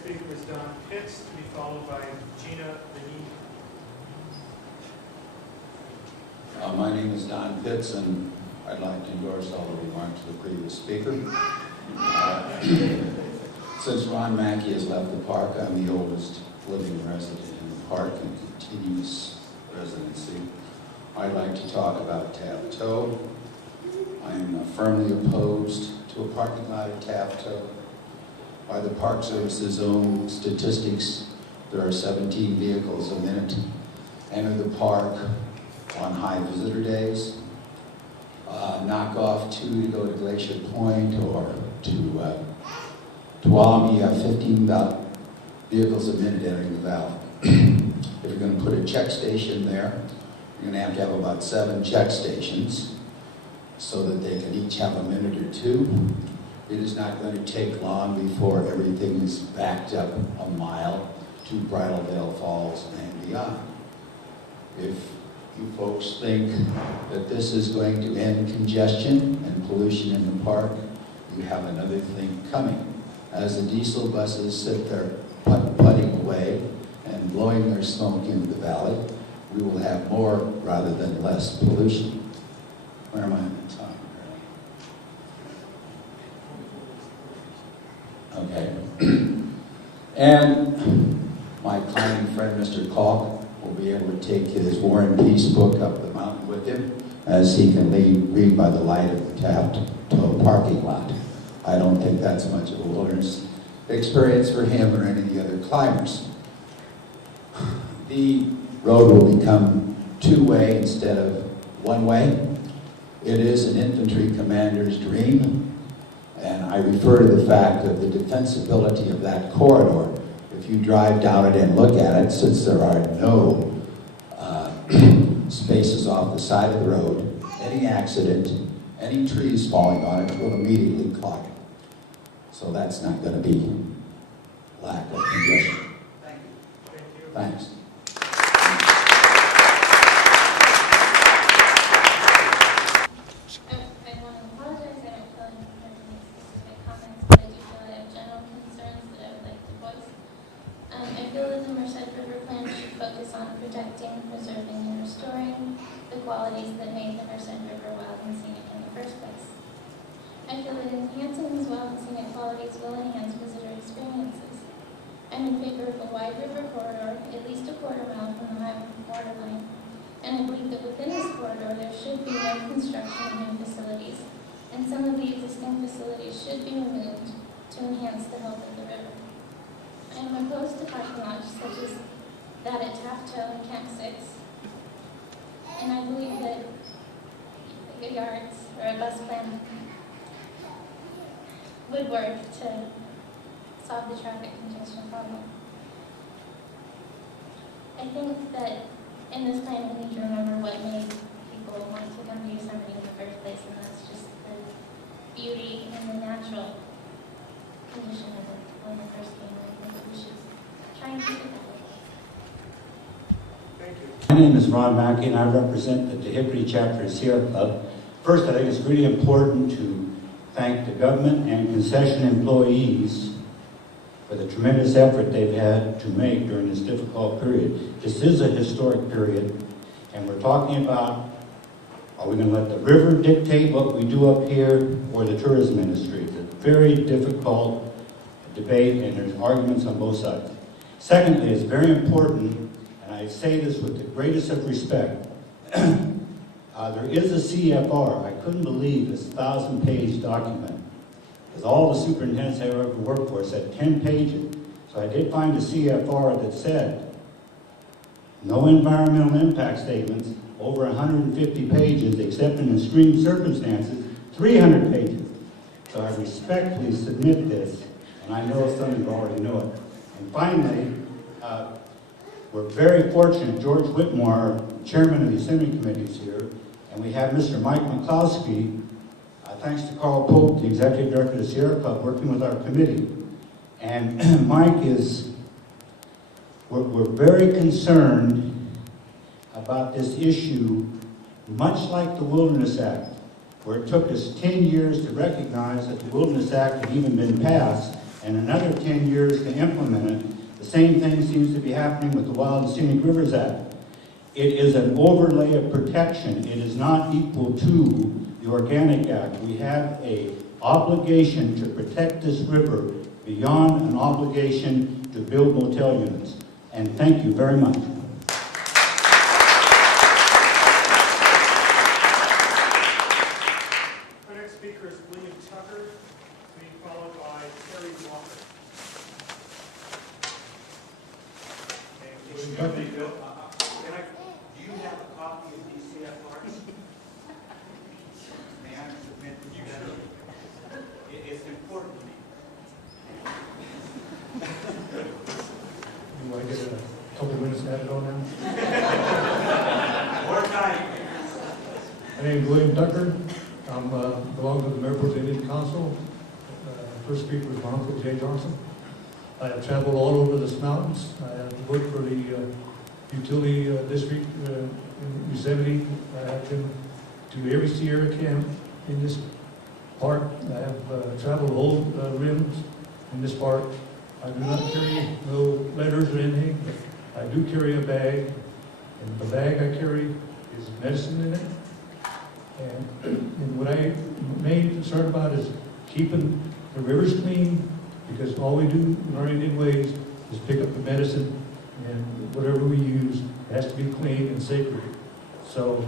speaker is Don Pitts, to be followed by Gina Benini. My name is Don Pitts, and I'd like to endorse all the remarks of the previous speaker. Since Ron Mackie has left the park, I'm the oldest living resident in the park and continuous residency. I'd like to talk about Taft Toe. I'm firmly opposed to a parking lot at Taft Toe. By the Park Service's own statistics, there are 17 vehicles a minute enter the park on high visitor days. Knock off 2 to go to Glacier Point or to Tuolumne, you have 15 vehicles a minute entering the valley. If you're going to put a check station there, you're going to have about 7 check stations so that they can each have a minute or 2. It is not going to take long before everything is backed up a mile to Bridal Veil Falls and beyond. If you folks think that this is going to end congestion and pollution in the park, you have another thing coming. As the diesel buses sit there putting away and blowing their smoke into the valley, we will have more rather than less pollution. Where am I on the time? Okay. And my kind friend, Mr. Kalk, will be able to take his War and Peace book up the mountain with him, as he can read by the light of the Taft Toe parking lot. I don't think that's much of a wilderness experience for him or any of the other climbers. The road will become 2-way instead of 1-way. It is an infantry commander's dream, and I refer to the fact of the defensibility of that corridor. If you drive down it and look at it, since there are no spaces off the side of the road, any accident, any trees falling on it will immediately clog it. So that's not going to be lack of congestion. Thank you. Thanks. I want to apologize. I don't feel like I'm making specific comments, but I do feel I have general concerns that I would like to voice. I feel that the Merced River Plan should focus on protecting, preserving, and restoring the qualities that made the Merced River wild and scenic in the first place. I feel that enhancing these wild and scenic qualities will enhance visitor experiences. I'm in favor of a wide river corridor, at least a quarter mile from the high water line, and I believe that within this corridor there should be no construction of new facilities, and some of the existing facilities should be removed to enhance the health of the river. I am opposed to parking lots such as that at Taft Toe and Camp 6, and I believe that the yards or a bus plan would work to solve the traffic congestion problem. I think that in this plan we need to remember what made people want to come to Yosemite in the first place, and that's just the beauty and the natural condition of it when we first came. I think we should try and keep it that way. Thank you. My name is Ron Mackie, and I represent the Hickory chapter of Sierra Club. First, I think it's really important to thank the government and concession employees for the tremendous effort they've had to make during this difficult period. This is a historic period, and we're talking about, are we going to let the river dictate what we do up here, or the tourism industry? It's a very difficult debate, and there's arguments on both sides. Secondly, it's very important, and I say this with the greatest of respect, there is a CFR. I couldn't believe this 1,000-page document, because all the superintendents I ever worked for said 10 pages. So I did find a CFR that said no environmental impact statements over 150 pages, except in extreme circumstances, 300 pages. So I respectfully submit this, and I know some of you already know it. And finally, we're very fortunate, George Whitmore, chairman of the Yosemite Committee, is here, and we have Mr. Mike McCloskey, thanks to Carl Pope, the executive director of the Sierra Club, working with our committee. And Mike we're very concerned about this issue, much like the Wilderness Act, where it took us 10 years to recognize that the Wilderness Act had even been passed, and another 10 years to implement it. The same thing seems to be happening with the Wild and Scenic Rivers Act. It is an overlay of protection. It is not equal to the Organic Act. We have an obligation to protect this river beyond an obligation to build motel units. And thank you very much. Our next speaker is William Tucker, to be followed by Terry Walker. Excuse me, Bill, do you have a copy of these CFRs? May I submit you that? It's important to me. Do I get a couple minutes added on now? More time. My name is William Tucker. I belong to the Mariposa Indian Council. First speaker was my uncle Jay Johnson. I have traveled all over this mountains. I have worked for the utility district in Yosemite. I have been to every Sierra camp in this park. I have traveled whole rims in this park. I do not carry no letters or anything, but I do carry a bag, and the bag I carry is medicine in it. And what I'm main concerned about is keeping the rivers clean, because all we do in our Indian ways is pick up the medicine, and whatever we use has to be clean and sacred. So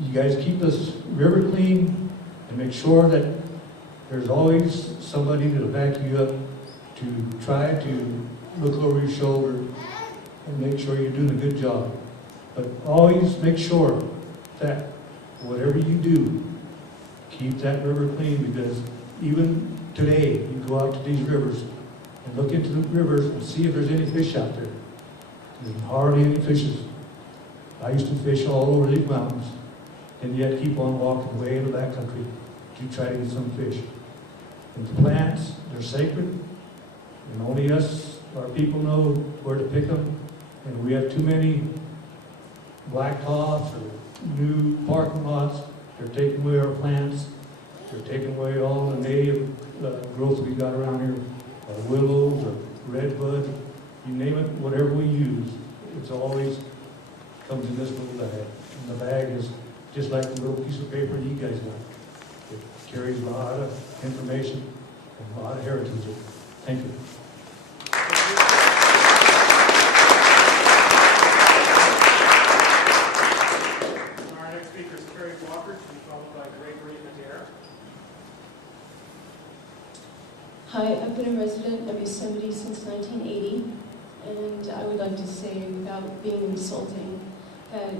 you guys keep this river clean and make sure that there's always somebody to back you up to try to look over your shoulder and make sure you're doing a good job. But always make sure that whatever you do, keep that river clean, because even today, you go out to these rivers and look into the rivers and see if there's any fish out there. There's hardly any fishes. I used to fish all over these mountains, and yet keep on walking way into that country to try to get some fish. And the plants, they're sacred, and only us, our people, know where to pick them. And we have too many blacktops or new parking lots. They're taking away our plants. They're taking away all the native growth we got around here, willows or redbud, you name it, whatever we use, it's always comes in this little bag. And the bag is just like the little piece of paper you guys got. It carries a lot of information and a lot of heritage. Thank you. Our next speaker is Terry Walker, to be followed by Gregory Adair. Hi, I've been a resident of Yosemite since 1980, and I would like to say, without being insulting, that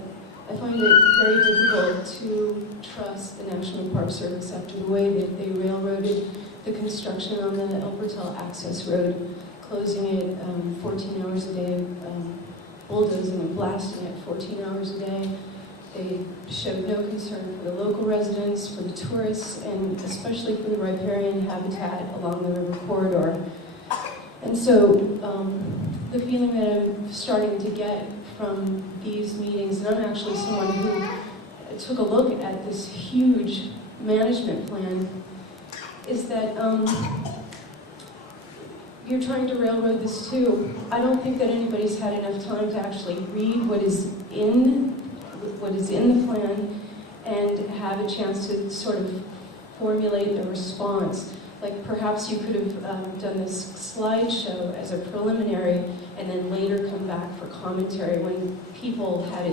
I find it very difficult to trust the National Park Service after the way that they railroaded the construction on the El Portal access road, closing it 14 hours a day, bulldozing and blasting it 14 hours a day. They showed no concern for the local residents, for the tourists, and especially for the riparian habitat along the river corridor. And so the feeling that I'm starting to get from these meetings, and I'm actually someone who took a look at this huge management plan, is that you're trying to railroad this too. I don't think that anybody's had enough time to actually read what is in the plan and have a chance to sort of formulate a response. Like perhaps you could have done this slideshow as a preliminary and then later come back for commentary when people had a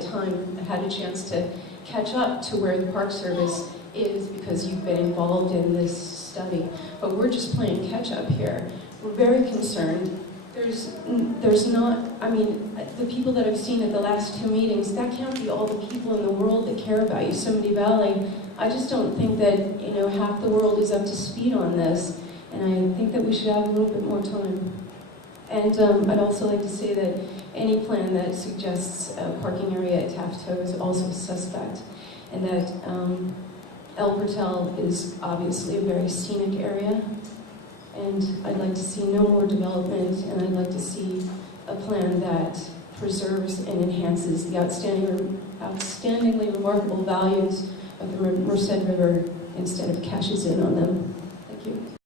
chance to catch up to where the Park Service is, because you've been involved in this study. But we're just playing catch up here. We're very concerned. There's not, I mean, the people that I've seen at the last 2 meetings, that can't be all the people in the world that care about Yosemite Valley. I just don't think that, half the world is up to speed on this, and I think that we should have a little bit more time. And I'd also like to say that any plan that suggests a parking area at Taft Toe is also suspect, and that El Portal is obviously a very scenic area, and I'd like to see no more development, and I'd like to see a plan that preserves and enhances the outstandingly remarkable values of the Merced River instead of cashes in on them. Thank you.